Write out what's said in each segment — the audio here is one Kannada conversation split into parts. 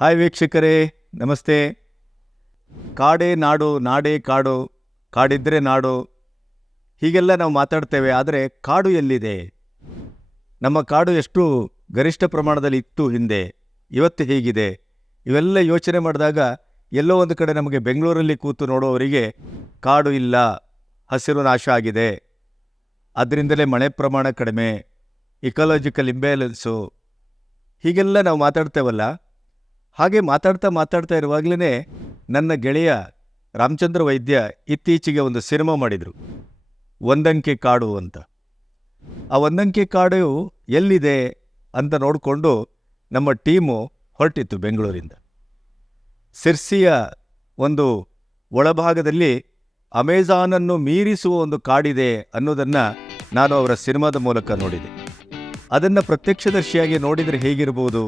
ಹಾಯ್ ವೀಕ್ಷಕರೇ, ನಮಸ್ತೆ. ಕಾಡೇ ನಾಡು, ನಾಡೇ ಕಾಡು, ಕಾಡಿದ್ರೆ ನಾಡು, ಹೀಗೆಲ್ಲ ನಾವು ಮಾತಾಡ್ತೇವೆ. ಆದರೆ ಕಾಡು ಎಲ್ಲಿದೆ? ನಮ್ಮ ಕಾಡು ಎಷ್ಟು ಗರಿಷ್ಠ ಪ್ರಮಾಣದಲ್ಲಿ ಇತ್ತು ಹಿಂದೆ, ಇವತ್ತು ಹೇಗಿದೆ? ಇವೆಲ್ಲ ಯೋಚನೆ ಮಾಡಿದಾಗ ಎಲ್ಲೋ ಒಂದು ಕಡೆ ನಮಗೆ ಬೆಂಗಳೂರಲ್ಲಿ ಕೂತು ನೋಡುವವರಿಗೆ ಕಾಡು ಇಲ್ಲ, ಹಸಿರು ನಾಶ ಆಗಿದೆ, ಅದರಿಂದಲೇ ಮಳೆ ಪ್ರಮಾಣ ಕಡಿಮೆ, ಇಕಾಲಜಿಕಲ್ ಇಂಬ್ಯಾಲೆನ್ಸು, ಹೀಗೆಲ್ಲ ನಾವು ಮಾತಾಡ್ತೇವಲ್ಲ. ಹಾಗೆ ಮಾತಾಡ್ತಾ ಇರುವಾಗಲೇ ನನ್ನ ಗೆಳೆಯ ರಾಮಚಂದ್ರ ವೈದ್ಯ ಇತ್ತೀಚೆಗೆ ಒಂದು ಸಿನಿಮಾ ಮಾಡಿದರು, ಒಂದಂಕೆ ಕಾಡು ಅಂತ. ಆ ಒಂದಂಕೆ ಕಾಡು ಎಲ್ಲಿದೆ ಅಂತ ನೋಡಿಕೊಂಡು ನಮ್ಮ ಟೀಮು ಹೊರಟಿತ್ತು ಬೆಂಗಳೂರಿಂದ. ಸಿರ್ಸಿಯ ಒಂದು ಒಳಭಾಗದಲ್ಲಿ ಅಮೆಜಾನನ್ನು ಮೀರಿಸುವ ಒಂದು ಕಾಡಿದೆ ಅನ್ನೋದನ್ನು ನಾನು ಅವರ ಸಿನಿಮಾದ ಮೂಲಕ ನೋಡಿದೆ. ಅದನ್ನು ಪ್ರತ್ಯಕ್ಷದರ್ಶಿಯಾಗಿ ನೋಡಿದರೆ ಹೇಗಿರ್ಬೋದು?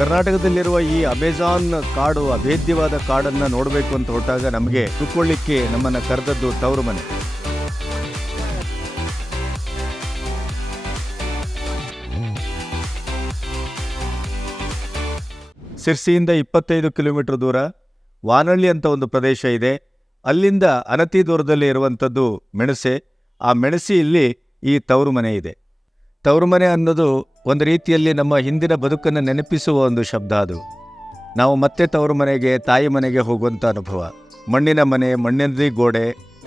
ಕರ್ನಾಟಕದಲ್ಲಿರುವ ಈ ಅಮೆಜಾನ್ ಕಾಡು, ಅಭೇದ್ಯವಾದ ಕಾಡನ್ನು ನೋಡಬೇಕು ಅಂತ ಹೊರಟಾಗ ನಮಗೆ ಕುತ್ಕೊಳ್ಳಿಕ್ಕೆ ನಮ್ಮನ್ನು ಕರೆದದ್ದು ತವರು ಮನೆ. ಸಿರ್ಸಿಯಿಂದ 25 ಕಿಲೋಮೀಟರ್ ದೂರ ವಾನಳ್ಳಿ ಅಂತ ಒಂದು ಪ್ರದೇಶ ಇದೆ. ಅಲ್ಲಿಂದ ಅನತಿ ದೂರದಲ್ಲಿ ಇರುವಂಥದ್ದು ಮೆಣಸೆ. ಆ ಮೆಣಸಿಯಲ್ಲಿ ಈ ತವರು ಮನೆ ಇದೆ. ತವರು ಮನೆ ಅನ್ನೋದು ಒಂದು ರೀತಿಯಲ್ಲಿ ನಮ್ಮ ಹಿಂದಿನ ಬದುಕನ್ನು ನೆನಪಿಸುವ ಒಂದು ಶಬ್ದ. ಅದು ನಾವು ಮತ್ತೆ ತವರು ಮನೆಗೆ, ತಾಯಿ ಮನೆಗೆ ಹೋಗುವಂಥ ಅನುಭವ. ಮಣ್ಣಿನ ಮನೆ, ಮಣ್ಣಿನದೇ ಗೋಡೆ,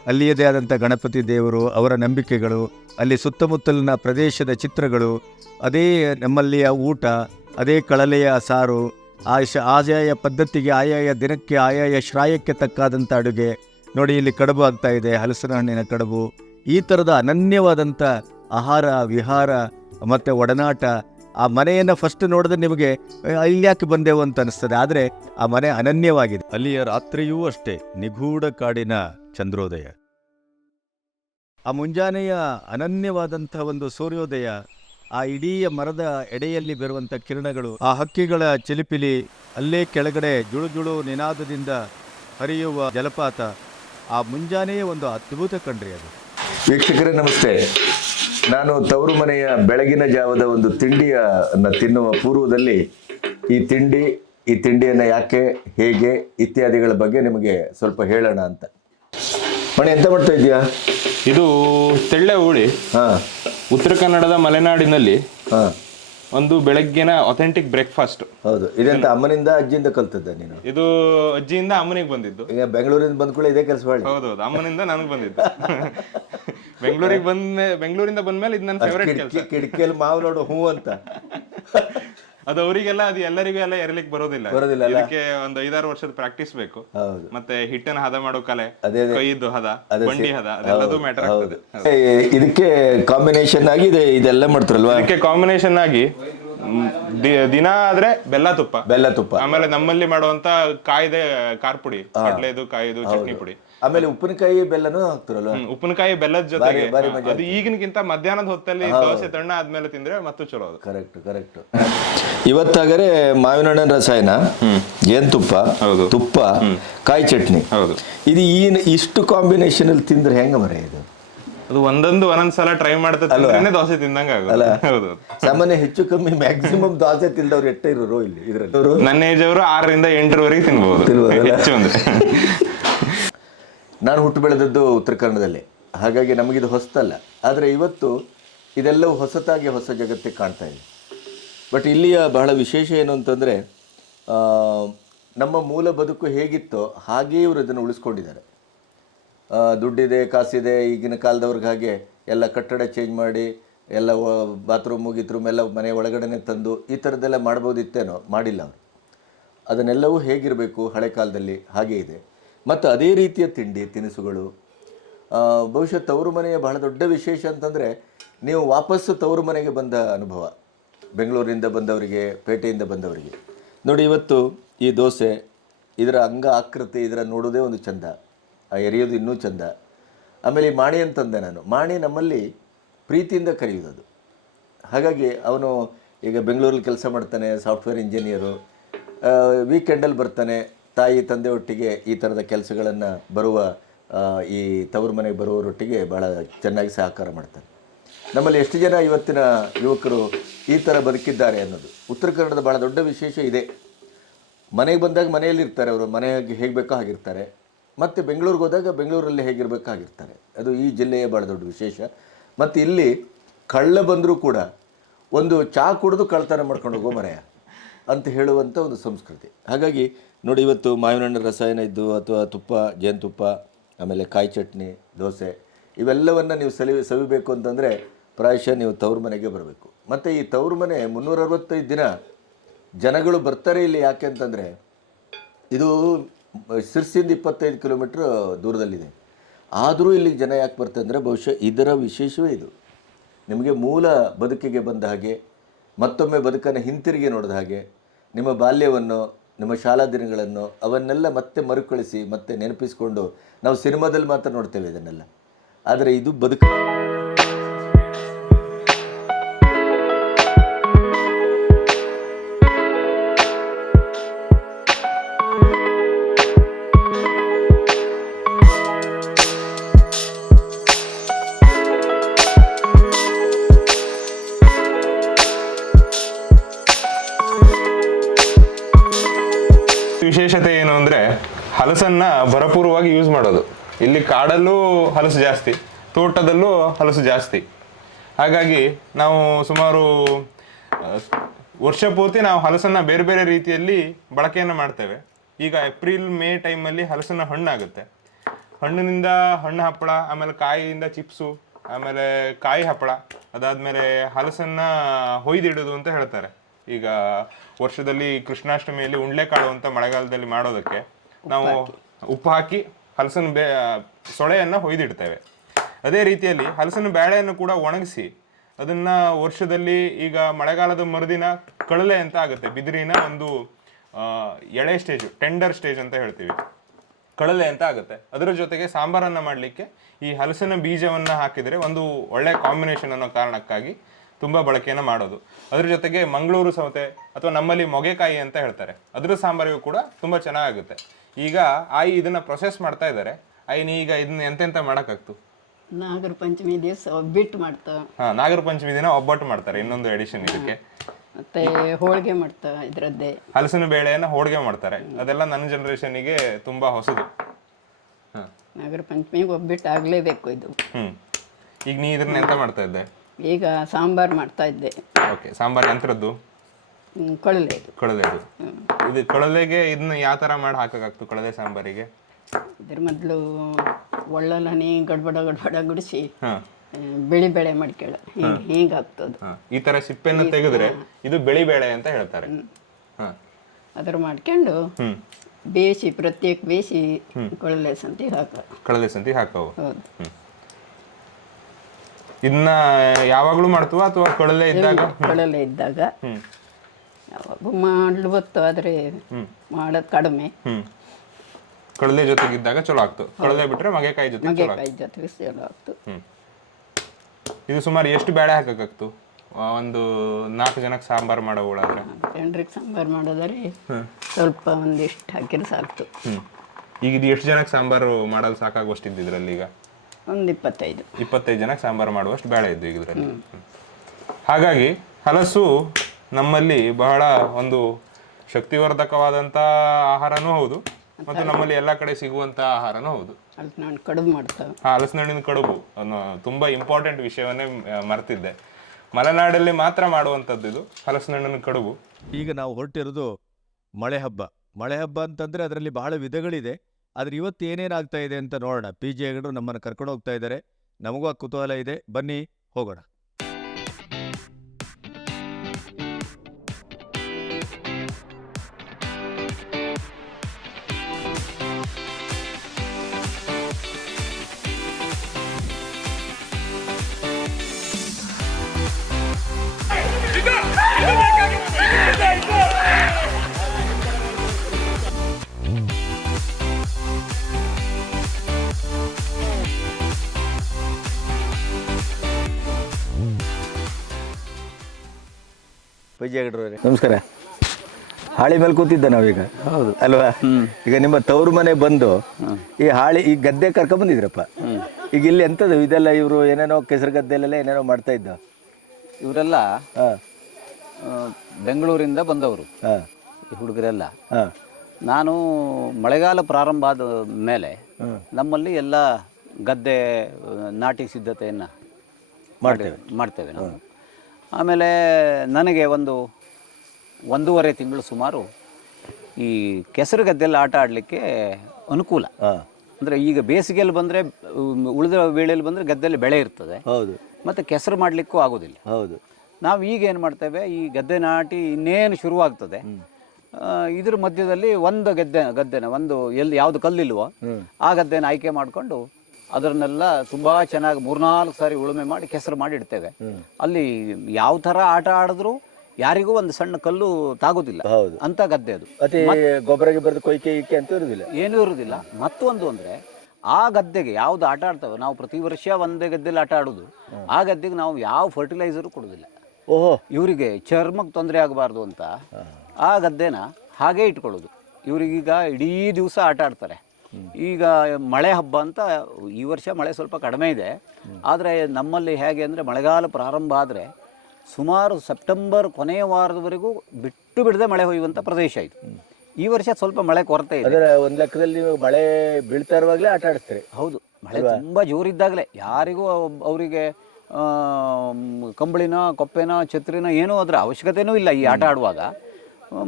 ಅಲ್ಲಿಯದೇ ಆದಂಥ ಗಣಪತಿ ದೇವರು, ಅವರ ನಂಬಿಕೆಗಳು, ಅಲ್ಲಿ ಸುತ್ತಮುತ್ತಲಿನ ಪ್ರದೇಶದ ಚಿತ್ರಗಳು, ಅದೇ ನಮ್ಮಲ್ಲಿಯ ಊಟ, ಅದೇ ಕಳಲೆಯ ಸಾರು, ಆಯಾಯ ಪದ್ಧತಿಗೆ, ಆಯಾಯ ದಿನಕ್ಕೆ, ಆಯಾಯ ಶ್ರಾಯಕ್ಕೆ ತಕ್ಕಾದಂಥ ಅಡುಗೆ. ನೋಡಿ, ಇಲ್ಲಿ ಕಡುಬು ಆಗ್ತಾ ಇದೆ, ಹಲಸಿನ ಹಣ್ಣಿನ ಕಡುಬು. ಈ ಥರದ ಅನನ್ಯವಾದಂಥ ಆಹಾರ, ವಿಹಾರ ಮತ್ತು ಒಡನಾಟ. ಆ ಮನೆಯನ್ನು ಫಸ್ಟ್ ನೋಡಿದ್ರೆ ನಿಮಗೆ ಇಲ್ಯಾಕೆ ಬಂದೆವು ಅಂತ ಅನಿಸ್ತದೆ, ಆದರೆ ಆ ಮನೆ ಅನನ್ಯವಾಗಿದೆ. ಅಲ್ಲಿಯ ರಾತ್ರಿಯೂ ಅಷ್ಟೇ ನಿಗೂಢ ಕಾಡಿನ ಚಂದ್ರೋದಯ. ಆ ಮುಂಜಾನೆಯ ಅನನ್ಯವಾದಂಥ ಒಂದು ಸೂರ್ಯೋದಯ, ಆ ಇಡೀ ಮರದ ಎಡೆಯಲ್ಲಿ ಬರುವಂಥ ಕಿರಣಗಳು, ಆ ಹಕ್ಕಿಗಳ ಚಿಲಿಪಿಲಿ, ಅಲ್ಲೇ ಕೆಳಗಡೆ ಜುಳು ನಿನಾದದಿಂದ ಹರಿಯುವ ಜಲಪಾತ, ಆ ಮುಂಜಾನೆಯೇ ಒಂದು ಅದ್ಭುತ ಕಂಡ್ರಿ ಅದು. ವೀಕ್ಷಕರೇ ನಮಸ್ತೆ. ನಾನು ತವರು ಮನೆಯ ಬೆಳಗಿನ ಜಾವದ ಒಂದು ತಿಂಡಿಯನ್ನು ತಿನ್ನುವ ಪೂರ್ವದಲ್ಲಿ ಈ ತಿಂಡಿಯನ್ನು ಯಾಕೆ, ಹೇಗೆ ಇತ್ಯಾದಿಗಳ ಬಗ್ಗೆ ನಿಮಗೆ ಸ್ವಲ್ಪ ಹೇಳೋಣ ಅಂತ. ಮಣಿ, ಎಂತ ಮಾಡ್ತಾ ಇದೆಯಾ? ಇದು ತೆಳ್ಳೆ ಹೋಳಿ. ಉತ್ತರ ಕನ್ನಡದ ಮಲೆನಾಡಿನಲ್ಲಿ ಒಂದು ಬೆಳಗ್ಗಿನ ಅಥೆಂಟಿಕ್ ಬ್ರೇಕ್ಫಾಸ್ಟ್. ಹೌದು. ಇದೆಂತ ಅಮ್ಮನಿಂದ ಅಜ್ಜಿಯಿಂದ ಕಲ್ತದ್ದ ನೀನು? ಇದು ಅಜ್ಜಿಯಿಂದ ಅಮ್ಮನಿಗೆ ಬಂದಿದ್ದು. ಈಗ ಬೆಂಗಳೂರಿಂದ ಬಂದ ಕೂಡ ಇದೇ ಕೆಲಸ ಮಾಡಿ? ಹೌದೌದು, ಅಮ್ಮನಿಂದ ನನಗೆ ಬಂದಿದ್ದು. ಬೆಂಗಳೂರಿಂದ ಬಂದ್ಮೇಲೆ ಇದು ನನ್ನ ಫೇವರೇಟ್ ಕೆಲಸ. ಕಿಟಕಿಯಲ್ಲಿ ಮಾವು ನೋಡು ಹೂ ಅಂತ. ಅದು ಅವರಿಗೆಲ್ಲ, ಅದು ಎಲ್ಲರಿಗೂ ಎಲ್ಲ ಇರಲಿಕ್ಕೆ ಬರೋದಿಲ್ಲ. ಇದಕ್ಕೆ ಒಂದು 5-6 ವರ್ಷದ ಪ್ರಾಕ್ಟೀಸ್ ಬೇಕು. ಮತ್ತೆ ಹಿಟ್ಟನ್ನು ಹದ ಮಾಡೋ ಕಲೆ, ಕೈದು ಹದ, ಬಂಡಿ ಹದ, ಅದೆಲ್ಲದೂ ಮ್ಯಾಟರ್ ಆಗ್ತದೆ. ಇದಕ್ಕೆ ಕಾಂಬಿನೇಷನ್ ಆಗಿ ಇದೆಲ್ಲ ಮಾಡ್ತಾರಲ್ವಾ? ಇದಕ್ಕೆ ಕಾಂಬಿನೇಷನ್ ಆಗಿ ದಿನ ಆದ್ರೆ ಬೆಲ್ಲ ತುಪ್ಪ, ಆಮೇಲೆ ನಮ್ಮಲ್ಲಿ ಮಾಡುವಂತ ಕಾಯ್ದೆ ಖಾರ ಪುಡಿ, ಕಡ್ಲೆದು, ಕಾಯ್ದು, ಚಟ್ನಿ ಪುಡಿ, ಆಮೇಲೆ ಉಪ್ಪಿನಕಾಯಿ ಬೆಲ್ಲನೂ ಹಾಕ್ತಾರಲ್ವ? ಉಪ್ಪಿನಕಾಯಿ ಬೆಲ್ಲದ ಜೊತೆಗೆ. ಅದು ಈಗಿನಕ್ಕಿಂತ ಮಧ್ಯಾಹ್ನದ ಹೊತ್ತಲ್ಲಿ ದೋಸೆ ತಣ್ಣ ಆದ್ಮೇಲೆ ತಿಂದ್ರೆ ಮತ್ತು ಚಲೋ ಅದು. ಕರೆಕ್ಟ್. ಇವತ್ತಾಗರೆ ಮಾವಿನ ಹಣ್ಣಿನ ರಸಾಯನ, ಜೇನುತುಪ್ಪ, ತುಪ್ಪ, ಕಾಯಿ ಚಟ್ನಿ, ಇದು ಇಷ್ಟು ಕಾಂಬಿನೇಷನ್ ಅಲ್ಲಿ ತಿಂದ್ರೆ ಹೆಂಗ ಮರ ಇದು? ಅದು ಒಂದೊಂದ್ಸಲ ಟ್ರೈ ಮಾಡ್ತಾ ದೋಸೆ ತಿಂದಂಗ ಆಗೋದು. ಹೌದು. ಸಾಮಾನ್ಯ ಹೆಚ್ಚು ಕಮ್ಮಿ ಮ್ಯಾಕ್ಸಿಮಮ್ ದೋಸೆ ತಿಂದವ್ರು ಎಷ್ಟೇ ಇರೋರು ಇಲ್ಲಿ ಇದ್ರಲ್ಲಿ? ನನ್ನ ಏಜ್ ಅವರು 6ರಿಂದ 8ರವರೆಗೆ ತಿನ್ಬಹುದು. ಹೆಚ್ಚು ಅಂದ್ರೆ ನಾನು ಹುಟ್ಟು ಬೆಳೆದದ್ದು ಉತ್ತರ ಕನ್ನಡದಲ್ಲಿ, ಹಾಗಾಗಿ ನಮಗಿದು ಹೊಸತಲ್ಲ. ಆದರೆ ಇವತ್ತು ಇದೆಲ್ಲವೂ ಹೊಸತಾಗಿ ಹೊಸ ಜಗತ್ತಿಗೆ ಕಾಣ್ತಾ ಇದೆ. ಬಟ್ ಇಲ್ಲಿಯ ಬಹಳ ವಿಶೇಷ ಏನು ಅಂತಂದರೆ, ನಮ್ಮ ಮೂಲ ಬದುಕು ಹೇಗಿತ್ತೋ ಹಾಗೆಯೇ ಇವರು ಇದನ್ನು ಉಳಿಸ್ಕೊಂಡಿದ್ದಾರೆ. ದುಡ್ಡಿದೆ, ಕಾಸಿದೆ, ಈಗಿನ ಕಾಲದವ್ರಿಗೆ ಹಾಗೆ ಎಲ್ಲ ಕಟ್ಟಡ ಚೇಂಜ್ ಮಾಡಿ, ಎಲ್ಲ ಬಾತ್ರೂಮ್ ಎಲ್ಲ ಮನೆ ಒಳಗಡೆ ತಂದು ಈ ಥರದ್ದೆಲ್ಲ ಮಾಡ್ಬೋದಿತ್ತೇನೋ, ಮಾಡಿಲ್ಲ ಅವರು. ಅದನ್ನೆಲ್ಲವೂ ಹೇಗಿರಬೇಕು ಹಳೆ ಕಾಲದಲ್ಲಿ ಹಾಗೇ ಇದೆ. ಮತ್ತು ಅದೇ ರೀತಿಯ ತಿನಿಸುಗಳು. ಬಹುಶಃ ತವರು ಮನೆಯ ಬಹಳ ದೊಡ್ಡ ವಿಶೇಷ ಅಂತಂದರೆ, ನೀವು ವಾಪಸ್ಸು ತವರು ಮನೆಗೆ ಬಂದ ಅನುಭವ. ಬೆಂಗಳೂರಿಂದ ಬಂದವರಿಗೆ, ಪೇಟೆಯಿಂದ ಬಂದವರಿಗೆ ನೋಡಿ, ಇವತ್ತು ಈ ದೋಸೆ, ಇದರ ಅಂಗ ಆಕೃತಿ, ಇದರ ನೋಡೋದೇ ಒಂದು ಚಂದ, ಎರೆಯೋದು ಇನ್ನೂ ಚಂದ. ಆಮೇಲೆ ಈ ಮಾಣಿ ಅಂತಂದೆ ನಾನು. ಮಾಣಿ ನಮ್ಮಲ್ಲಿ ಪ್ರೀತಿಯಿಂದ ಕರೆಯುವುದು. ಹಾಗಾಗಿ ಅವನು ಈಗ ಬೆಂಗಳೂರಲ್ಲಿ ಕೆಲಸ ಮಾಡ್ತಾನೆ, ಸಾಫ್ಟ್ವೇರ್ ಇಂಜಿನಿಯರು, ವೀಕೆಂಡಲ್ಲಿ ಬರ್ತಾನೆ, ತಾಯಿ ತಂದೆ ಒಟ್ಟಿಗೆ ಈ ಥರದ ಕೆಲಸಗಳನ್ನು ಬರುವ ಈ ತವರು ಮನೆಗೆ ಬರುವವರೊಟ್ಟಿಗೆ ಭಾಳ ಚೆನ್ನಾಗಿ ಸಹಕಾರ ಮಾಡ್ತಾನೆ. ನಮ್ಮಲ್ಲಿ ಎಷ್ಟು ಜನ ಇವತ್ತಿನ ಯುವಕರು ಈ ಥರ ಬದುಕಿದ್ದಾರೆ ಅನ್ನೋದು ಉತ್ತರ ಕನ್ನಡದ ಭಾಳ ದೊಡ್ಡ ವಿಶೇಷ ಇದೆ. ಮನೆಗೆ ಬಂದಾಗ ಮನೆಯಲ್ಲಿರ್ತಾರೆ, ಅವರು ಮನೆಗೆ ಹೇಗೆ ಬೇಕೋ ಹಾಗಿರ್ತಾರೆ, ಮತ್ತು ಬೆಂಗಳೂರಿಗೆ ಹೋದಾಗ ಬೆಂಗಳೂರಲ್ಲಿ ಹೇಗಿರಬೇಕೋ ಹಾಗಿರ್ತಾರೆ. ಅದು ಈ ಜಿಲ್ಲೆಯ ಭಾಳ ದೊಡ್ಡ ವಿಶೇಷ. ಮತ್ತು ಇಲ್ಲಿ ಕಳ್ಳ ಬಂದರೂ ಕೂಡ ಒಂದು ಚಹಾ ಕುಡಿದು ಕಳ್ಳತನ ಮಾಡ್ಕೊಂಡು ಹೋಗೋ ಮನೆಯ ಅಂತ ಹೇಳುವಂಥ ಒಂದು ಸಂಸ್ಕೃತಿ. ಹಾಗಾಗಿ ನೋಡಿ, ಇವತ್ತು ಮಾವಿನ ಹಣ್ಣು ರಸಾಯನ ಇದ್ದು ಅಥವಾ ತುಪ್ಪ, ಜೇನುತುಪ್ಪ, ಆಮೇಲೆ ಕಾಯಿ ಚಟ್ನಿ, ದೋಸೆ ಇವೆಲ್ಲವನ್ನು ನೀವು ಸವಿಬೇಕು ಅಂತಂದರೆ ಪ್ರಾಯಶಃ ನೀವು ತವರು ಮನೆಗೆ ಬರಬೇಕು. ಮತ್ತು ಈ ತವರು ಮನೆ 365 ದಿನ ಜನಗಳು ಬರ್ತಾರೆ ಇಲ್ಲಿ. ಯಾಕೆ ಅಂತಂದರೆ ಇದು ಸಿರ್ಸಿಯಿಂದ 25 ಕಿಲೋಮೀಟ್ರ್ ದೂರದಲ್ಲಿದೆ. ಆದರೂ ಇಲ್ಲಿಗೆ ಜನ ಯಾಕೆ ಬರ್ತಾರೆ ಅಂದರೆ ಬಹುಶಃ ಇದರ ವಿಶೇಷವೇ ಇದು. ನಿಮಗೆ ಮೂಲ ಬದುಕಿಗೆ ಬಂದ ಹಾಗೆ, ಮತ್ತೊಮ್ಮೆ ಬದುಕನ್ನು ಹಿಂತಿರುಗಿ ನೋಡಿದ ಹಾಗೆ, ನಿಮ್ಮ ಬಾಲ್ಯವನ್ನು, ನಿಮ್ಮ ಶಾಲಾ ದಿನಗಳನ್ನು ಅವನ್ನೆಲ್ಲ ಮತ್ತೆ ಮರುಕಳಿಸಿ ಮತ್ತೆ ನೆನಪಿಸಿಕೊಂಡು, ನಾವು ಸಿನಿಮಾದಲ್ಲಿ ಮಾತ್ರ ನೋಡ್ತೇವೆ ಇದನ್ನೆಲ್ಲ, ಆದರೆ ಇದು ಬದುಕು. ವಿಶೇಷತೆ ಏನು ಅಂದರೆ ಹಲಸನ್ನ ಭರಪೂರವಾಗಿ ಯೂಸ್ ಮಾಡೋದು. ಇಲ್ಲಿ ಕಾಡಲ್ಲೂ ಹಲಸು ಜಾಸ್ತಿ, ತೋಟದಲ್ಲೂ ಹಲಸು ಜಾಸ್ತಿ. ಹಾಗಾಗಿ ನಾವು ಸುಮಾರು ವರ್ಷ ಪೂರ್ತಿ ನಾವು ಹಲಸನ್ನ ಬೇರೆ ಬೇರೆ ರೀತಿಯಲ್ಲಿ ಬಳಕೆಯನ್ನು ಮಾಡ್ತೇವೆ. ಈಗ ಏಪ್ರಿಲ್ ಮೇ ಟೈಮಲ್ಲಿ ಹಲಸನ್ನ ಹಣ್ಣಾಗುತ್ತೆ. ಹಣ್ಣಿನಿಂದ ಹಣ್ಣು ಹಪ್ಪಳ, ಆಮೇಲೆ ಕಾಯಿಯಿಂದ ಚಿಪ್ಸು, ಆಮೇಲೆ ಕಾಯಿ ಹಪ್ಪಳ, ಅದಾದಮೇಲೆ ಹಲಸನ್ನ ಹೊಯ್ದಿಡೋದು ಅಂತ ಹೇಳ್ತಾರೆ. ಈಗ ವರ್ಷದಲ್ಲಿ ಕೃಷ್ಣಾಷ್ಟಮಿಯಲ್ಲಿ ಉಂಡ್ಲೆಕಾಳು ಅಂತ ಮಳೆಗಾಲದಲ್ಲಿ ಮಾಡೋದಕ್ಕೆ ನಾವು ಉಪ್ಪು ಹಾಕಿ ಹಲಸಿನ ಸೊಳೆಯನ್ನು ಹೊಯ್ದಿಡ್ತೇವೆ. ಅದೇ ರೀತಿಯಲ್ಲಿ ಹಲಸಿನ ಬೇಳೆಯನ್ನು ಕೂಡ ಒಣಗಿಸಿ ಅದನ್ನ ವರ್ಷದಲ್ಲಿ ಈಗ ಮಳೆಗಾಲದ ಮರುದಿನ ಕಳಲೆ ಅಂತ ಆಗುತ್ತೆ. ಬಿದಿರಿನ ಒಂದು ಎಳೆ ಸ್ಟೇಜ್, ಟೆಂಡರ್ ಸ್ಟೇಜ್ ಅಂತ ಹೇಳ್ತೀವಿ, ಕಳಲೆ ಅಂತ ಆಗುತ್ತೆ. ಅದರ ಜೊತೆಗೆ ಸಾಂಬಾರನ್ನ ಮಾಡಲಿಕ್ಕೆ ಈ ಹಲಸಿನ ಬೀಜವನ್ನು ಹಾಕಿದರೆ ಒಂದು ಒಳ್ಳೆ ಕಾಂಬಿನೇಷನ್ ಅನ್ನೋ ಕಾರಣಕ್ಕಾಗಿ ತುಂಬ ಬಳಕೆಯನ್ನು ಮಾಡೋದು. ಅದ್ರ ಜೊತೆಗೆ ಮಂಗಳೂರು ಸೌತೆ ಅಥವಾ ನಮ್ಮಲ್ಲಿ ಮೊಗೆಕಾಯಿ ಅಂತ ಹೇಳ್ತಾರೆ, ಅದ್ರ ಸಾಂಬಾರಿಗೂ ಕೂಡ ತುಂಬ ಚೆನ್ನಾಗುತ್ತೆ. ಈಗ ಆಯಿ ಇದನ್ನ ಪ್ರೊಸೆಸ್ ಮಾಡ್ತಾ ಇದ್ದಾರೆ. ಆಯಿ ಈಗ ಇದನ್ನ ಎಂತೆಂತ ಮಾಡೋಕ್ಕಾಗ್ತು? ನಾಗರ ಪಂಚಮಿ ದಿವಸ ಒಬ್ಬಟ್ಟು ಮಾಡ್ತಾ. ನಾಗರ ಪಂಚಮಿ ದಿನ ಒಬ್ಬಟ್ಟು ಮಾಡ್ತಾರೆ, ಇನ್ನೊಂದು ಎಡಿಷನ್ ಇದಕ್ಕೆ. ಮತ್ತೆ ಹೋಳಿಗೆ ಮಾಡ್ತಾ, ಇದರದ್ದೇ ಹಲಸಿನ ಬೇಳೆಯನ್ನ ಹೋಳಿಗೆ ಮಾಡ್ತಾರೆ. ಅದೆಲ್ಲ ನನ್ನ ಜನರೇಷನ್ಗೆ ತುಂಬಾ ಹೊಸದು. ನಾಗರ ಪಂಚಮಿಗೆ ಒಬ್ಬಟ್ಟು ಆಗ್ಲೇಬೇಕು ಇದು. ಈಗ ನೀ ಇದನ್ನ ಎಂತ ಮಾಡ್ತಾ ಇದ್ದೆ? ಈಗ ಸಾಂಬಾರ್ ಮಾಡ್ತಾ ಇದ್ದೆ. ಓಕೆ, ಸಾಂಬಾರ್ ಎಂತರದ್ದು? ಕೊಳಲೆ. ಕೊಳಲೆದು. ಇದು ಕೊಳಲೆಗೆ ಇದನ್ನ ಯಾವ ತರ ಮಾಡಿ ಹಾಕಕ್ಕಾಗ್ತು ಕೊಳಲೆ ಸಾಂಬಾರಿಗೆ? ಇದ್ರ ಮೊದಲು ಒಳ್ಳಲನಿ ಗಡ್ಬಡ ಗಡ್ಬಡ ಗುಡಿಸಿ ಬಿಳಿ ಬೇಳೆ ಮಾಡ್ಕೊಳ್ಳ, ಹೀಗಾಗ್ತದೆ. ಈ ತರ ಸಿಪ್ಪೆಯನ್ನು ತೆಗೆದ್ರೆ ಇದು ಬಿಳಿ ಬೇಳೆ ಅಂತ ಹೇಳ್ತಾರೆ. ಅದ್ರ ಮಾಡ್ಕೊಂಡು ಬೇಯಿಸಿ, ಪ್ರತ್ಯೇಕ ಬೇಯಿಸಿ ಕೊಳಲೆ ಸಂತಿ ಕೊಳಲೆ ಸಂತಿ ಹಾಕವು. ಇದನ್ನ ಯಾವಾಗ್ಲೂ ಮಾಡ್ತೀವ ಅಥವಾ ಕೊಳಲೆ ಇದ್ದಾಗ? ಕೊಳಲೆ ಇದ್ದಾಗ ಯಾವಾಗ ಮಾಡ್ಲು ಬತ್ತು, ಆದ್ರೆ ಮಾಡೋದು ಕಡಿಮೆ. ಕೊಳಲೆ ಜೊತೆಗಿದ್ದಾಗ ಚಲೋ ಆಗ್ತು. ಕೊಳಲೆ ಬಿಟ್ರೆ ಮಗೆಕಾಯಿ ಜೊತೆ ಚಲೋ ಆಗ್ತು. ಇದು ಸುಮಾರು ಎಷ್ಟು ಬೇಳೆ ಹಾಕಕ್ಕಾಗ್ತು ಒಂದು 4 ಜನಕ್ಕೆ ಸಾಂಬಾರ್ ಮಾಡೋಗಳಾದ್ರೆ? 4 ಜನರಿಗೆ ಸಾಂಬಾರ್ ಮಾಡೋದಾದ್ರೆ ಸ್ವಲ್ಪ ಒಂದಿಷ್ಟು ಹಾಕಿದ್ರೆ ಸಾಕ್ತು. ಈಗ ಇದು ಎಷ್ಟು ಜನಕ್ಕೆ ಸಾಂಬಾರು ಮಾಡಲು ಸಾಕಾಗುವಷ್ಟಿದ್ದು ಇದರಲ್ಲಿ? ಈಗ ಒಂದು 25 ಜನಕ್ಕೆ ಸಾಂಬಾರು ಮಾಡುವಷ್ಟು ಬೇಳೆ ಇದ್ದು ಈಗ ಇದರಲ್ಲಿ. ಹಾಗಾಗಿ ಹಲಸು ನಮ್ಮಲ್ಲಿ ಬಹಳ ಒಂದು ಶಕ್ತಿವರ್ಧಕವಾದಂಥ ಆಹಾರನೂ ಹೌದು, ಮತ್ತು ನಮ್ಮಲ್ಲಿ ಎಲ್ಲ ಕಡೆ ಸಿಗುವಂಥ ಆಹಾರನೂ ಹೌದು. ಕಡುಬು ಮಾಡ್ತಾವೆ. ಹಲಸಿನಹಣ್ಣಿನ ಕಡುಬು ಅನ್ನೋ ತುಂಬ ಇಂಪಾರ್ಟೆಂಟ್ ವಿಷಯವನ್ನೇ ಮರ್ತಿದ್ದೆ. ಮಲೆನಾಡಲ್ಲಿ ಮಾತ್ರ ಮಾಡುವಂಥದ್ದು ಇದು ಹಲಸಿನಹಣ್ಣಿನ ಕಡುಬು. ಈಗ ನಾವು ಹೊರಟಿರೋದು ಮಳೆ ಹಬ್ಬ. ಮಳೆ ಹಬ್ಬ ಅಂತಂದರೆ ಅದರಲ್ಲಿ ಬಹಳ ವಿಧಗಳಿದೆ. ಆದರೆ ಇವತ್ತು ಏನೇನಾಗ್ತಾ ಇದೆ ಅಂತ ನೋಡೋಣ. PG ಹೆಗಡರು ನಮ್ಮನ್ನು ಕರ್ಕೊಂಡು ಹೋಗ್ತಾ ಇದ್ದಾರೆ. ನಮಗೂ ಆ ಕುತೂಹಲ ಇದೆ, ಬನ್ನಿ ಹೋಗೋಣ. ವಿಜಯಗಡ್ರವ್ರೆ ನಮಸ್ಕಾರ. ಹಾಳಿ ಮೇಲೆ ಕೂತಿದ್ದ ನಾವೀಗ, ಹೌದು ಅಲ್ವಾ? ಈಗ ನಿಮ್ಮ ತವರು ಮನೆ ಬಂದು ಈ ಗದ್ದೆ ಕರ್ಕೊಂಡ್ ಬಂದಿದ್ರಪ್ಪ. ಈಗ ಇಲ್ಲಿ ಎಂತದು ಇದೆಲ್ಲ, ಇವರು ಏನೇನೋ ಕೆಸರು ಗದ್ದೆಲೆಲ್ಲ ಏನೇನೋ ಮಾಡ್ತಾ ಇದ್ದ. ಇವರೆಲ್ಲ ಬೆಂಗಳೂರಿಂದ ಬಂದವರು ಈ ಹುಡುಗರೆಲ್ಲ. ನಾನು ಮಳೆಗಾಲ ಪ್ರಾರಂಭ ಆದ ಮೇಲೆ ನಮ್ಮಲ್ಲಿ ಎಲ್ಲ ಗದ್ದೆ ನಾಟಿ ಸಿದ್ಧತೆಯನ್ನು ಮಾಡ್ತೇವೆ ನಾವು. ಆಮೇಲೆ ನನಗೆ 1.5 ತಿಂಗಳು ಸುಮಾರು ಈ ಕೆಸರು ಗದ್ದೆಯಲ್ಲಿ ಆಟ ಆಡಲಿಕ್ಕೆ ಅನುಕೂಲ. ಅಂದರೆ ಈಗ ಬೇಸಿಗೆಯಲ್ಲಿ ಬಂದರೆ, ಉಳಿದ ವೇಳೆಯಲ್ಲಿ ಬಂದರೆ ಗದ್ದೆಯಲ್ಲಿ ಬೆಳೆ ಇರ್ತದೆ, ಹೌದು, ಮತ್ತು ಕೆಸರು ಮಾಡಲಿಕ್ಕೂ ಆಗೋದಿಲ್ಲ. ಹೌದು. ನಾವು ಈಗ ಏನು ಮಾಡ್ತೇವೆ, ಈ ಗದ್ದೆ ನಾಟಿ ಇನ್ನೇನು ಶುರುವಾಗ್ತದೆ, ಇದ್ರ ಮಧ್ಯದಲ್ಲಿ ಒಂದು ಗದ್ದೆನ ಎಲ್ಲಿ ಯಾವುದು ಕಲ್ಲಿಲ್ವೋ ಆ ಗದ್ದೆನ ಆಯ್ಕೆ ಮಾಡಿಕೊಂಡು ಅದನ್ನೆಲ್ಲ ತುಂಬ ಚೆನ್ನಾಗಿ 3-4 ಸಾರಿ ಉಳುಮೆ ಮಾಡಿ ಕೆಸರು ಮಾಡಿ ಇಡ್ತೇವೆ. ಅಲ್ಲಿ ಯಾವ ಥರ ಆಟ ಆಡಿದ್ರು ಯಾರಿಗೂ ಒಂದು ಸಣ್ಣ ಕಲ್ಲು ತಾಗೋದಿಲ್ಲ ಅಂತ ಗದ್ದೆ ಅದು. ಗೊಬ್ಬರ ಕೊಯ್ಕೆ ಅಂತ ಇರುವುದಿಲ್ಲ, ಏನೂ ಇರುವುದಿಲ್ಲ. ಮತ್ತೊಂದು ಅಂದರೆ ಆ ಗದ್ದೆಗೆ ಯಾವ್ದು ಆಟ ಆಡ್ತೇವೆ ನಾವು, ಪ್ರತಿ ವರ್ಷ ಒಂದೇ ಗದ್ದೆಯಲ್ಲಿ ಆಟ ಆಡೋದು, ಆ ಗದ್ದೆಗೆ ನಾವು ಯಾವ ಫರ್ಟಿಲೈಸರು ಕೊಡೋದಿಲ್ಲ. ಇವರಿಗೆ ಚರ್ಮಕ್ಕೆ ತೊಂದರೆ ಆಗಬಾರ್ದು ಅಂತ ಆ ಗದ್ದೆನ ಹಾಗೇ ಇಟ್ಕೊಳ್ಳೋದು. ಇವ್ರಿಗೀಗ ಇಡೀ ದಿವಸ ಆಟ ಆಡ್ತಾರೆ. ಈಗ ಮಳೆ ಹಬ್ಬ ಅಂತ ಈ ವರ್ಷ ಮಳೆ ಸ್ವಲ್ಪ ಕಡಿಮೆ ಇದೆ, ಆದರೆ ನಮ್ಮಲ್ಲಿ ಹೇಗೆ ಅಂದರೆ ಮಳೆಗಾಲ ಪ್ರಾರಂಭ ಆದರೆ ಸುಮಾರು ಸೆಪ್ಟೆಂಬರ್ ಕೊನೆಯ ವಾರದವರೆಗೂ ಬಿಡದೆ ಮಳೆ ಹೊಯ್ಯುವಂಥ ಪ್ರದೇಶ ಇದು. ಈ ವರ್ಷ ಸ್ವಲ್ಪ ಮಳೆ ಕೊರತೆ ಇದೆ. ಒಂದು ಲೆಕ್ಕದಲ್ಲಿ ನೀವು ಮಳೆ ಬೀಳ್ತಾ ಇರುವಾಗಲೇ ಆಟ ಆಡಿಸ್ತೀರಿ. ಹೌದು, ಮಳೆ ತುಂಬ ಜೋರಿದ್ದಾಗಲೇ. ಯಾರಿಗೂ ಅವರಿಗೆ ಕಂಬಳಿನ ಕೊಪ್ಪೆನ ಛತ್ರಿನ ಏನೂ ಅದರ ಅವಶ್ಯಕತೆಯೂ ಇಲ್ಲ ಈ ಆಟ ಆಡುವಾಗ.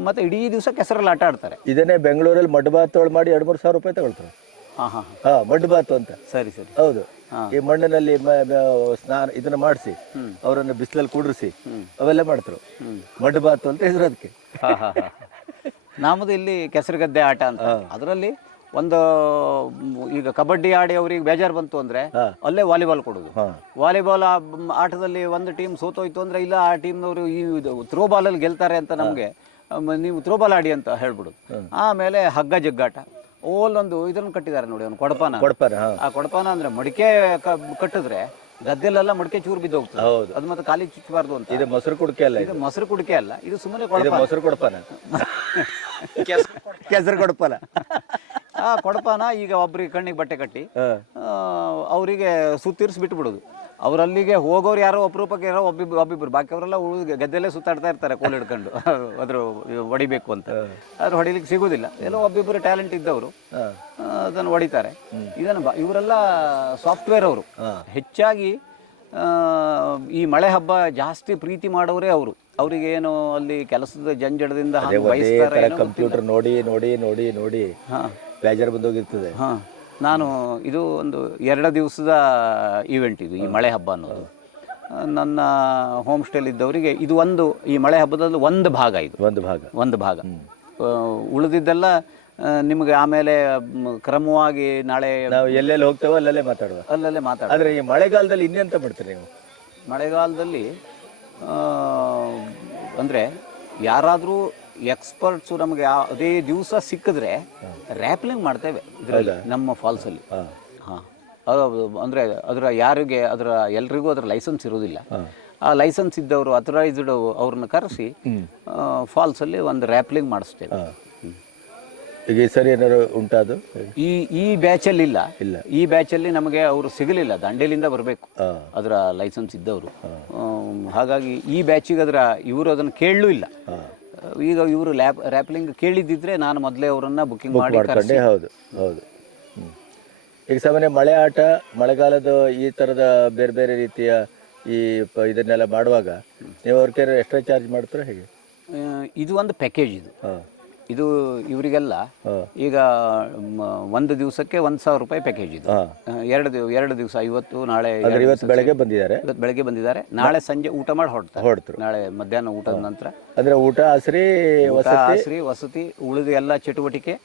ಮತ್ತು ಇಡೀ ದಿವಸ ಕೆಸರಲ್ಲಿ ಆಟ ಆಡ್ತಾರೆ. ಇದನ್ನೇ ಬೆಂಗಳೂರಲ್ಲಿ ಮಡ್ ಬಾತ್ ಮಾಡಿ 2-3 ಸಾವಿರ ರೂಪಾಯಿ ತಗೊಳ್ತಾರೆ. ಮಡ್ ಬಾತು ಅಂತ. ಸರಿ ಸರಿ. ಹೌದು. ಈ ಮಣ್ಣಿನಲ್ಲಿ ಸ್ನಾನ ಇದನ್ನ ಮಾಡಿಸಿ ಅವರನ್ನು ಬಿಸಿಲಲ್ಲಿ ಕೂಡಿಸಿ ಅವೆಲ್ಲ ಮಾಡ್ತಾರೆ. ಮಡ್ ಬಾತು ಅಂತ ಹೆಸರು ಅದಕ್ಕೆ. ನಮ್ಮದು ಇಲ್ಲಿ ಕೆಸರು ಗದ್ದೆ ಆಟ ಅಂತ. ಅದರಲ್ಲಿ ಈಗ ಕಬಡ್ಡಿ ಆಡಿ ಅವ್ರಿಗೆ ಬೇಜಾರು ಬಂತು ಅಂದ್ರೆ ಅಲ್ಲೇ ವಾಲಿಬಾಲ್ ಕೊಡೋದು. ವಾಲಿಬಾಲ್ ಆಟದಲ್ಲಿ ಒಂದು ಟೀಮ್ ಸೋತೋಯ್ತು ಅಂದ್ರೆ, ಇಲ್ಲ ಆ ಟೀಮ್ನವರು ಈ ಥ್ರೋ ಬಾಲಲ್ಲಿ ಗೆಲ್ತಾರೆ ಅಂತ ನಮಗೆ ನೀವು ಥ್ರೋ ಬಾಲ್ ಆಡಿ ಅಂತ ಹೇಳ್ಬಿಡೋದು. ಆಮೇಲೆ ಹಗ್ಗ ಜಗ್ಗಾಟ. ಓಲೊಂದು ಇದನ್ನು ಕಟ್ಟಿದ್ದಾರೆ ನೋಡಿ, ಅವನು ಕೊಡಪಾನ. ಆ ಕೊಡಪಾನ ಅಂದ್ರೆ ಮಡಿಕೆ ಕಟ್ಟಿದ್ರೆ ಗದ್ದೆಲೆಲ್ಲ ಮಡಿಕೆ ಚೂರು ಬಿದ್ದು ಹೋಗ್ತದೆ. ಅದು ಮತ್ತೆ ಖಾಲಿ ಚುಚ್ಚಬಾರ್ದು ಅಂತ. ಇದು ಮೊಸರು ಕುಡಿಕೆ ಅಲ್ಲ, ಇದು ಮೊಸರು ಕುಡಿಕೆ ಅಲ್ಲ, ಇದು ಸುಮ್ಮನೆ ಮೊಸರು ಕೊಡಪಾನ, ಕೆಸರು ಕೊಡಪಾನ. ಆ ಕೊಡಪಾನ ಈಗ ಒಬ್ರಿಗೆ ಕಣ್ಣಿಗೆ ಬಟ್ಟೆ ಕಟ್ಟಿ ಅವರಿಗೆ ಸುತ್ತಿರಿಸಿ ಬಿಟ್ಬಿಡೋದು. ಅವರಲ್ಲಿಗೆ ಹೋಗೋರು ಯಾರೋ ಅಪರೂಪಕ್ಕೆ ಯಾರೋ ಒಬ್ಬಿಬ್ರು, ಬಾಕಿ ಅವರೆಲ್ಲ ಗದ್ದೆಲ್ಲೇ ಸುತ್ತಾಡ್ತಾ ಇರ್ತಾರೆ ಕೋಲ್ ಹಿಡ್ಕೊಂಡು ಅದ್ರ ಹೊಡಿಬೇಕು ಅಂತ. ಆದ್ರೆ ಹೊಡಿಲಿಕ್ಕೆ ಸಿಗೋದಿಲ್ಲ. ಎಲ್ಲೋ ಒಬ್ಬಿಬ್ಬರು ಟ್ಯಾಲೆಂಟ್ ಇದ್ದವರು ಅದನ್ನು ಹೊಡಿತಾರೆ. ಇವರೆಲ್ಲ ಸಾಫ್ಟ್ವೇರ್ ಅವರು. ಹೆಚ್ಚಾಗಿ ಈ ಮಳೆ ಹಬ್ಬ ಜಾಸ್ತಿ ಪ್ರೀತಿ ಮಾಡೋರೇ ಅವರು. ಅವರಿಗೇನು ಅಲ್ಲಿ ಕೆಲಸದ ಜಂಜಡದಿಂದ ಕಂಪ್ಯೂಟರ್ ನೋಡಿ ನೋಡಿ ನೋಡಿ ನೋಡಿ ಬೇಜಾರು ಬಂದೋಗಿರ್ತದೆ. ನಾನು ಇದು 2 ದಿವಸದ ಈವೆಂಟ್ ಇದು, ಈ ಮಳೆ ಹಬ್ಬ ಅನ್ನೋದು. ನನ್ನ ಹೋಮ್ ಸ್ಟೇಲಿ ಇದ್ದವರಿಗೆ ಇದು ಈ ಮಳೆ ಹಬ್ಬದಲ್ಲಿ ಒಂದು ಭಾಗ. ಇದು ಒಂದು ಭಾಗ. ಉಳಿದಿದ್ದೆಲ್ಲ ನಿಮಗೆ ಆಮೇಲೆ ಕ್ರಮವಾಗಿ ನಾಳೆ ನಾವು ಎಲ್ಲೆಲ್ಲಿ ಹೋಗ್ತೇವೋ ಅಲ್ಲಲ್ಲೇ ಮಾತಾಡುವ. ಆದರೆ ಈ ಮಳೆಗಾಲದಲ್ಲಿ ಇನ್ನೆಂತ ಮಾಡ್ತೀರಿ ನೀವು? ಮಳೆಗಾಲದಲ್ಲಿ ಅಂದರೆ ಯಾರಾದರೂ ಎಕ್ಸ್ಪರ್ಟ್ಸು ನಮಗೆ ಅದೇ ದಿವಸ ಸಿಕ್ಕಿದ್ರೆ ರ್ಯಾಪ್ಲಿಂಗ್ ಮಾಡ್ತೇವೆ ಇದರಲ್ಲಿ, ನಮ್ಮ ಫಾಲ್ಸಲ್ಲಿ. ಅಂದರೆ ಎಲ್ರಿಗೂ ಅದರ ಲೈಸೆನ್ಸ್ ಇರೋದಿಲ್ಲ. ಆ ಲೈಸೆನ್ಸ್ ಇದ್ದವರು, ಅಥರೈಸ್ಡ್ ಅವ್ರನ್ನ ಕರೆಸಿ ಫಾಲ್ಸಲ್ಲಿ ಒಂದು ರ್ಯಾಪ್ಲಿಂಗ್ ಮಾಡಿಸ್ತೇವೆ. ಈಗ ಈ ಸರಿ ಏನಾದ್ರು ಉಂಟಾದು? ಈ ಬ್ಯಾಚಲ್ಲಿ ಇಲ್ಲ. ಈ ಬ್ಯಾಚಲ್ಲಿ ನಮಗೆ ಅವರು ಸಿಗಲಿಲ್ಲ, ದಂಡೇಲಿಂದ ಬರಬೇಕು ಅದರ ಲೈಸೆನ್ಸ್ ಇದ್ದವರು. ಹಾಗಾಗಿ ಈ ಬ್ಯಾಚಿಗೆ ಇವರು ಅದನ್ನು ಕೇಳಲೂ ಇಲ್ಲ. ಈಗ ಇವರು ರ್ಯಾಪ್ಲಿಂಗ್ ಕೇಳಿದ್ದಿದ್ರೆ ನಾನು ಮೊದಲೇ ಅವರನ್ನು ಬುಕ್ಕಿಂಗ್ ಮಾಡಿ. ಹೌದು ಹೌದು. ಈಗ ಸಾಮಾನ್ಯ ಮಳೆ ಆಟ, ಮಳೆಗಾಲದ ಈ ಥರದ ಬೇರೆ ಬೇರೆ ರೀತಿಯ ಇದನ್ನೆಲ್ಲ ಮಾಡುವಾಗ ನೀವು ಅವ್ರಿಗೆ ಎಕ್ಸ್ಟ್ರಾ ಚಾರ್ಜ್ ಮಾಡ್ತೀರಾ ಹೇಗೆ? ಇದು ಒಂದು ಪ್ಯಾಕೇಜ್. ಇದು ಇವರಿಗೆಲ್ಲ ಈಗ 1 ದಿವಸಕ್ಕೆ 1,000 ರೂಪಾಯಿ ಪ್ಯಾಕೇಜ್ ಇದು. 2 ದಿವಸ, ಇವತ್ತು ನಾಳೆ. ಇವತ್ತು ಬೆಳಗ್ಗೆ ಬಂದಿದ್ದಾರೆ, ನಾಳೆ ಸಂಜೆ ಊಟ ಮಾಡಿ ಹೊರಡ್ತಾರೆ. ನಾಳೆ ಮಧ್ಯಾಹ್ನ ಊಟದ ನಂತರ ಅಂದ್ರೆ ಊಟ, ಆಸರಿ, ವಸತಿ, ಉಳಿದ ಎಲ್ಲ ಚಟುವಟಿಕೆ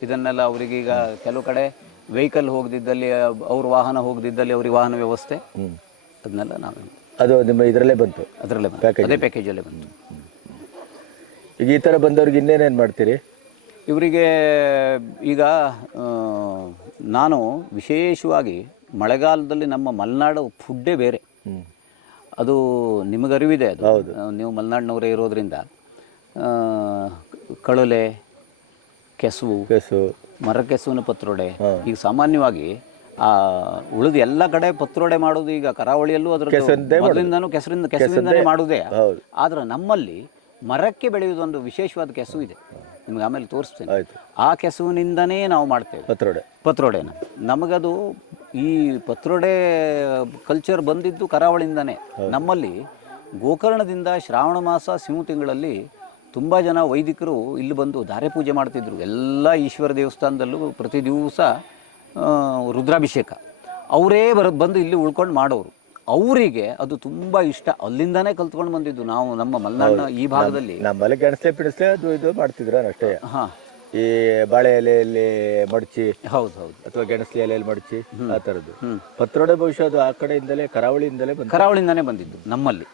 ಇದನ್ನೆಲ್ಲ ಅವರಿಗೆ. ಈಗ ಕೆಲವು ಕಡೆ ವೆಹಿಕಲ್ ಹೋಗದಿದ್ದಲ್ಲಿ, ಅವ್ರ ವಾಹನ ಹೋಗದಿದ್ದಲ್ಲಿ ಅವ್ರಿಗೆ ವಾಹನ ವ್ಯವಸ್ಥೆ, ಅದನ್ನೆಲ್ಲ ನಾವು ಅದು ನಿಮ್ಮ ಇದರಲ್ಲೇ ಬಂತು. ಅದೇ ಪ್ಯಾಕೇಜಲ್ಲೇ ಬಂತು. ಈಗ ಈ ಥರ ಬಂದವ್ರಿಗೆ ಇನ್ನೇನೇನು ಮಾಡ್ತೀರಿ? ಇವರಿಗೆ ಈಗ ನಾನು ವಿಶೇಷವಾಗಿ ಮಳೆಗಾಲದಲ್ಲಿ ನಮ್ಮ ಮಲೆನಾಡು ಫುಡ್ಡೇ ಬೇರೆ. ಅದು ನಿಮಗರಿವಿದೆ ಅದು. ನೀವು ಮಲೆನಾಡಿನವರೇ ಇರೋದ್ರಿಂದ ಕಳಲೆ, ಕೆಸುವು, ಮರಕೆಸುವಿನ ಪತ್ರೊಡೆ, ಈಗ ಸಾಮಾನ್ಯವಾಗಿ ಉಳಿದ ಎಲ್ಲ ಕಡೆ ಪತ್ರೊಡೆ ಮಾಡೋದು ಈಗ ಕರಾವಳಿಯಲ್ಲೂ ಅದರ ಮೊದಲಿಂದನೂ ಕೆಸುವಿಂದನೇ ಮಾಡೋದೇ. ಆದ್ರೆ ನಮ್ಮಲ್ಲಿ ಮರಕ್ಕೆ ಬೆಳೆಯುವುದೊಂದು ವಿಶೇಷವಾದ ಕೆಸು ಇದೆ, ನಿಮ್ಗೆ ಆಮೇಲೆ ತೋರಿಸ್ತೇನೆ. ಆ ಕೆಸುವಿನಿಂದನೇ ನಾವು ಮಾಡ್ತೇವೆ ಪತ್ರೊಡೆನ. ನಮಗದು ಈ ಪತ್ರೊಡೆ ಕಲ್ಚರ್ ಬಂದಿದ್ದು ಕರಾವಳಿಯಿಂದನೇ. ನಮ್ಮಲ್ಲಿ ಗೋಕರ್ಣದಿಂದ ಶ್ರಾವಣ ಮಾಸ ಸಿಂಹ ತಿಂಗಳಲ್ಲಿ ತುಂಬ ಜನ ವೈದಿಕರು ಇಲ್ಲಿ ಬಂದು ಧಾರೆ ಪೂಜೆ ಮಾಡ್ತಿದ್ರು. ಎಲ್ಲ ಈಶ್ವರ ದೇವಸ್ಥಾನದಲ್ಲೂ ಪ್ರತಿ ದಿವಸ ರುದ್ರಾಭಿಷೇಕ ಅವರೇ ಬಂದು ಇಲ್ಲಿ ಉಳ್ಕೊಂಡು ಮಾಡೋರು. ಅವರಿಗೆ ಅದು ತುಂಬ ಇಷ್ಟ, ಅಲ್ಲಿಂದಾನೇ ಕಲ್ತ್ಕೊಂಡು ಬಂದಿದ್ದು. ನಾವು ನಮ್ಮ ಮಲೆನಾಡಿನ ಈ ಭಾಗದಲ್ಲಿ ನಮ್ಮಲ್ಲಿ ಗೆಣಸೆ ಪಿಡಿಸೆ ಅದು ಇದು ಮಾಡ್ತಿದ್ರು ಅಷ್ಟೇ. ಹಾಂ, ಈ ಬಾಳೆ ಎಲೆಯಲ್ಲಿ ಮಡಚಿ, ಹೌದು, ಅಥವಾ ಗೆಣಸಲಿ ಎಲೆಯಲ್ಲಿ ಮಡಚಿ ಆ ಥರದ್ದು. ಪತ್ರೊಡೆ ಬಹುಶಃ ಅದು ಆ ಕಡೆಯಿಂದಲೇ ಕರಾವಳಿಯಿಂದನೇ ಬಂದಿದ್ದು ನಮ್ಮಲ್ಲಿ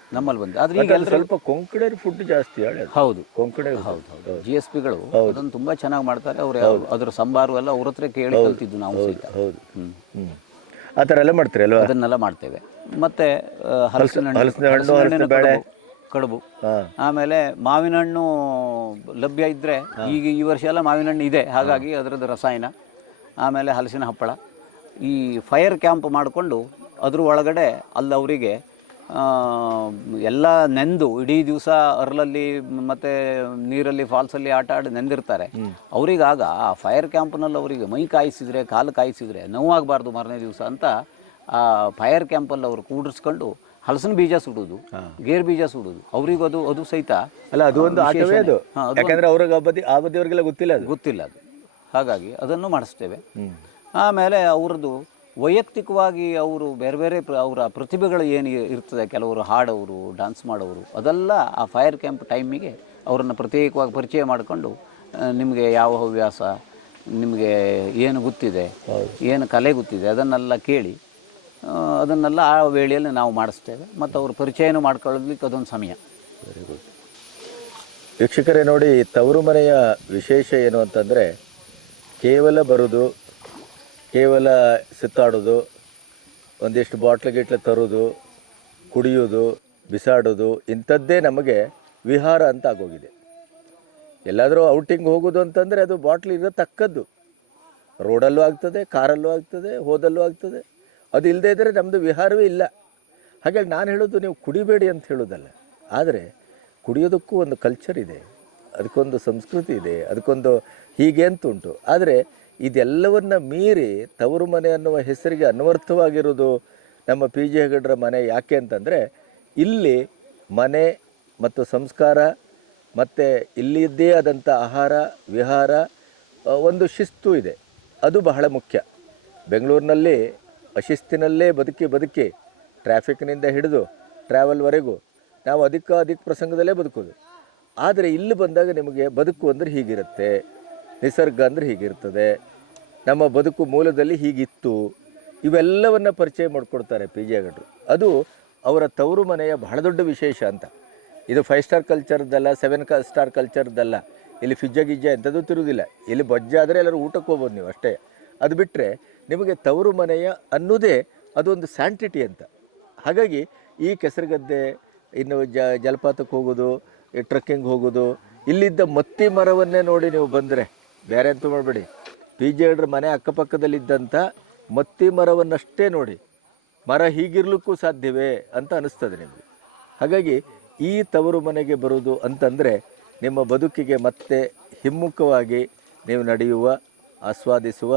ಬಂದು. ಆದ್ರೆ ಈಗ ಸ್ವಲ್ಪ ಕೊಂಕಣ ಫುಡ್ ಜಾಸ್ತಿ. ಹೌದು, ಕೊಂಕಣ. ಹೌದು. GSPಗಳು ಅದನ್ನು ತುಂಬಾ ಚೆನ್ನಾಗಿ ಮಾಡ್ತಾರೆ. ಅವರು ಅದರ ಸಂಬಾರು ಎಲ್ಲ ಅವ್ರ ಹತ್ರ ಕೇಳಿ ಕಲ್ತಿದ್ದು ನಾವು ಸಹಿತ. ಹೌದು, ಆ ಥರ ಎಲ್ಲ ಮಾಡ್ತೀರಿ ಅಲ್ವಾ? ಅದನ್ನೆಲ್ಲ ಮಾಡ್ತೇವೆ. ಮತ್ತೆ ಹಲಸಿನ ಹಣ್ಣು, ಕಡುಬು, ಆಮೇಲೆ ಮಾವಿನ ಹಣ್ಣು ಲಭ್ಯ ಇದ್ದರೆ, ಈಗ ಈ ವರ್ಷ ಎಲ್ಲ ಮಾವಿನ ಹಣ್ಣು ಇದೆ, ಹಾಗಾಗಿ ಅದರದ್ದು ರಸಾಯನ. ಆಮೇಲೆ ಹಲಸಿನ ಹಪ್ಪಳ. ಈ ಫೈರ್ ಕ್ಯಾಂಪ್ ಮಾಡಿಕೊಂಡು ಅದ್ರ ಒಳಗಡೆ ಅಲ್ಲಿ ಅವರಿಗೆ ಎಲ್ಲ ನೆಂದು ಇಡೀ ದಿವಸ ಅರ್ಲಲ್ಲಿ ಮತ್ತು ನೀರಲ್ಲಿ ಫಾಲ್ಸಲ್ಲಿ ಆಟ ಆಡಿ ನೆಂದಿರ್ತಾರೆ. ಅವರಿಗಾಗ ಆ ಫೈರ್ ಕ್ಯಾಂಪ್ನಲ್ಲಿ ಅವರಿಗೆ ಮೈ ಕಾಯಿಸಿದರೆ, ಕಾಲು ಕಾಯಿಸಿದರೆ ನೋವಾಗಬಾರ್ದು ಮಾರನೇ ದಿವಸ ಅಂತ ಆ ಫೈರ್ ಕ್ಯಾಂಪಲ್ಲಿ ಅವರು ಕೂಡಿಸ್ಕೊಂಡು ಹಲಸಿನ ಬೀಜ ಸುಡೋದು, ಗೇರ್ ಬೀಜ ಸುಡೋದು. ಅವರಿಗೂ ಅದು ಸಹಿತ ಅಲ್ಲ, ಅದು ಒಂದು ಆಟವೇ ಅದು. ಯಾಕಂದ್ರೆ ಅವ್ರಿಗೆ ಆ ಬದಿಯವರಿಗೆಲ್ಲ ಗೊತ್ತಿಲ್ಲ ಅದು. ಹಾಗಾಗಿ ಅದನ್ನು ಮಾಡಿಸ್ತೇವೆ. ಆಮೇಲೆ ಅವ್ರದ್ದು ವೈಯಕ್ತಿಕವಾಗಿ ಅವರು ಬೇರೆ ಬೇರೆ ಅವರ ಪ್ರತಿಭೆಗಳು ಏನು ಇರ್ತದೆ, ಕೆಲವರು ಹಾಡೋರು, ಡ್ಯಾನ್ಸ್ ಮಾಡೋರು, ಅದೆಲ್ಲ ಆ ಫೈರ್ ಕ್ಯಾಂಪ್ ಟೈಮಿಗೆ ಅವರನ್ನು ಪ್ರತ್ಯೇಕವಾಗಿ ಪರಿಚಯ ಮಾಡಿಕೊಂಡು, ನಿಮಗೆ ಯಾವ ಹವ್ಯಾಸ, ನಿಮಗೆ ಏನು ಗೊತ್ತಿದೆ, ಏನು ಕಲೆ ಗೊತ್ತಿದೆ ಅದನ್ನೆಲ್ಲ ಕೇಳಿ ಅದನ್ನೆಲ್ಲ ಆ ವೇಳೆಯಲ್ಲಿ ನಾವು ಮಾಡಿಸ್ತೇವೆ. ಮತ್ತು ಅವ್ರ ಪರಿಚಯನೂ ಮಾಡ್ಕೊಳ್ಳಲಿಕ್ಕೆ ಅದೊಂದು ಸಮಯ. Very good. ವೀಕ್ಷಕರೇ ನೋಡಿ, ತವರು ಮನೆಯ ವಿಶೇಷ ಏನು ಅಂತಂದರೆ, ಕೇವಲ ಬರೋದು, ಕೇವಲ ಸುತ್ತಾಡೋದು, ಒಂದಿಷ್ಟು ಬಾಟ್ಲು ತರೋದು, ಕುಡಿಯೋದು, ಬಿಸಾಡೋದು, ಇಂಥದ್ದೇ ನಮಗೆ ವಿಹಾರ ಅಂತ ಆಗೋಗಿದೆ. ಎಲ್ಲಾದರೂ ಔಟಿಂಗ್ ಹೋಗೋದು ಅಂತಂದರೆ ಅದು ಬಾಟ್ಲ್ ಇರೋ ತಕ್ಕದ್ದು. ರೋಡಲ್ಲೂ ಆಗ್ತದೆ, ಕಾರಲ್ಲೂ ಆಗ್ತದೆ, ಹೋದಲ್ಲೂ ಆಗ್ತದೆ. ಅದು ಇಲ್ಲದೇ ಇದ್ದರೆ ನಮ್ಮದು ವಿಹಾರವೇ ಇಲ್ಲ. ಹಾಗಾಗಿ ನಾನು ಹೇಳೋದು, ನೀವು ಕುಡಿಬೇಡಿ ಅಂತ ಹೇಳೋದಲ್ಲ, ಆದರೆ ಕುಡಿಯೋದಕ್ಕೂ ಒಂದು ಕಲ್ಚರ್ ಇದೆ, ಅದಕ್ಕೊಂದು ಸಂಸ್ಕೃತಿ ಇದೆ, ಅದಕ್ಕೊಂದು ಹೀಗೆ ಅಂತ ಉಂಟು. ಆದರೆ ಇದೆಲ್ಲವನ್ನ ಮೀರಿ ತವರು ಮನೆ ಅನ್ನುವ ಹೆಸರಿಗೆ ಅನ್ವರ್ಥವಾಗಿರೋದು ನಮ್ಮ PG ಹೆಗಡರ ಮನೆ. ಯಾಕೆ ಅಂತಂದರೆ, ಇಲ್ಲಿ ಮನೆ ಮತ್ತು ಸಂಸ್ಕಾರ ಮತ್ತು ಇಲ್ಲಿದ್ದೇ ಆದಂಥ ಆಹಾರ ವಿಹಾರ, ಒಂದು ಶಿಸ್ತು ಇದೆ, ಅದು ಬಹಳ ಮುಖ್ಯ. ಬೆಂಗಳೂರಿನಲ್ಲಿ ಅಶಿಸ್ತಿನಲ್ಲೇ ಬದುಕಿ ಟ್ರಾಫಿಕ್ನಿಂದ ಹಿಡಿದು ಟ್ರಾವೆಲ್ವರೆಗೂ ನಾವು ಅಧಿಕ ಪ್ರಸಂಗದಲ್ಲೇ ಬದುಕೋದು. ಆದರೆ ಇಲ್ಲಿ ಬಂದಾಗ ನಿಮಗೆ ಬದುಕು ಅಂದರೆ ಹೀಗಿರುತ್ತೆ, ನಿಸರ್ಗ ಅಂದರೆ ಹೀಗಿರ್ತದೆ, ನಮ್ಮ ಬದುಕು ಮೂಲದಲ್ಲಿ ಹೀಗಿತ್ತು, ಇವೆಲ್ಲವನ್ನು ಪರಿಚಯ ಮಾಡಿಕೊಡ್ತಾರೆ PG ಹೆಗಡರು. ಅದು ಅವರ ತವರು ಮನೆಯ ಬಹಳ ದೊಡ್ಡ ವಿಶೇಷ ಅಂತ. ಇದು 5 ಸ್ಟಾರ್ ಕಲ್ಚರ್ದಲ್ಲ, 7 ಸ್ಟಾರ್ ಕಲ್ಚರ್ದಲ್ಲ. ಇಲ್ಲಿ ಫಿಜ್ಜ ಗಿಜ್ಜ ಎಂಥದ್ದು ತಿರುವುದಿಲ್ಲ. ಇಲ್ಲಿ ಬಜ್ಜಾದರೆ ಎಲ್ಲರೂ ಊಟಕ್ಕೆ ಹೋಗ್ಬೋದು ನೀವು ಅಷ್ಟೇ. ಅದು ಬಿಟ್ಟರೆ ನಿಮಗೆ ತವರು ಮನೆಯ ಅನ್ನೋದೇ ಅದೊಂದು ಸ್ಯಾಂಟಿಟಿ ಅಂತ. ಹಾಗಾಗಿ ಈ ಕೆಸರುಗದ್ದೆ, ಇನ್ನು ಜಲಪಾತಕ್ಕೆ ಹೋಗೋದು, ಟ್ರಕ್ಕಿಂಗ್ ಹೋಗೋದು, ಇಲ್ಲಿದ್ದ ಮತ್ತಿ ಮರವನ್ನೇ ನೋಡಿ ನೀವು ಬಂದರೆ, ಬೇರೆ ಅಂತೂ ಮಾಡಬೇಡಿ, PG ಹೆಗಡರ ಮನೆ ಅಕ್ಕಪಕ್ಕದಲ್ಲಿದ್ದಂಥ ಮತ್ತಿ ಮರವನ್ನಷ್ಟೇ ನೋಡಿ, ಮರ ಹೀಗಿರ್ಲಿಕ್ಕೂ ಸಾಧ್ಯವೇ ಅಂತ ಅನ್ನಿಸ್ತದೆ ನಿಮಗೆ. ಹಾಗಾಗಿ ಈ ತವರು ಮನೆಗೆ ಬರೋದು ಅಂತಂದರೆ ನಿಮ್ಮ ಬದುಕಿಗೆ ಮತ್ತೆ ಹಿಮ್ಮುಖವಾಗಿ ನೀವು ನಡೆಯುವ, ಆಸ್ವಾದಿಸುವ,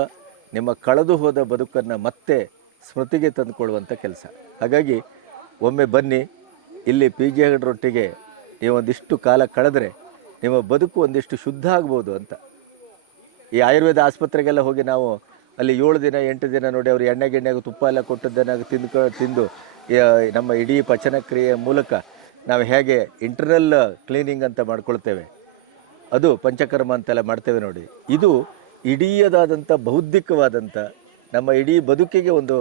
ನಿಮ್ಮ ಕಳೆದು ಹೋದ ಬದುಕನ್ನು ಮತ್ತೆ ಸ್ಮೃತಿಗೆ ತಂದುಕೊಳ್ಳುವಂಥ ಕೆಲಸ. ಹಾಗಾಗಿ ಒಮ್ಮೆ ಬನ್ನಿ, ಇಲ್ಲಿ PG ಹೆಗಡರೊಟ್ಟಿಗೆ ನೀವು ಒಂದಿಷ್ಟು ಕಾಲ ಕಳೆದ್ರೆ ನಿಮ್ಮ ಬದುಕು ಒಂದಿಷ್ಟು ಶುದ್ಧ ಆಗ್ಬೋದು ಅಂತ. ಈ ಆಯುರ್ವೇದ ಆಸ್ಪತ್ರೆಗೆಲ್ಲ ಹೋಗಿ ನಾವು ಅಲ್ಲಿ 7 ದಿನ 8 ದಿನ ನೋಡಿ, ಅವರು ಎಣ್ಣೆಗೆ ತುಪ್ಪ ಎಲ್ಲ ಕೊಟ್ಟದ್ದನ್ನು ತಿಂದು ನಮ್ಮ ಇಡೀ ಪಚನ ಕ್ರಿಯೆಯ ಮೂಲಕ ನಾವು ಹೇಗೆ ಇಂಟರ್ನಲ್ ಕ್ಲೀನಿಂಗ್ ಅಂತ ಮಾಡ್ಕೊಳ್ತೇವೆ, ಅದು ಪಂಚಕರ್ಮ ಅಂತೆಲ್ಲ ಮಾಡ್ತೇವೆ ನೋಡಿ. ಇದು ಇಡೀದಾದಂಥ ಬೌದ್ಧಿಕವಾದಂಥ ನಮ್ಮ ಇಡೀ ಬದುಕಿಗೆ ಒಂದು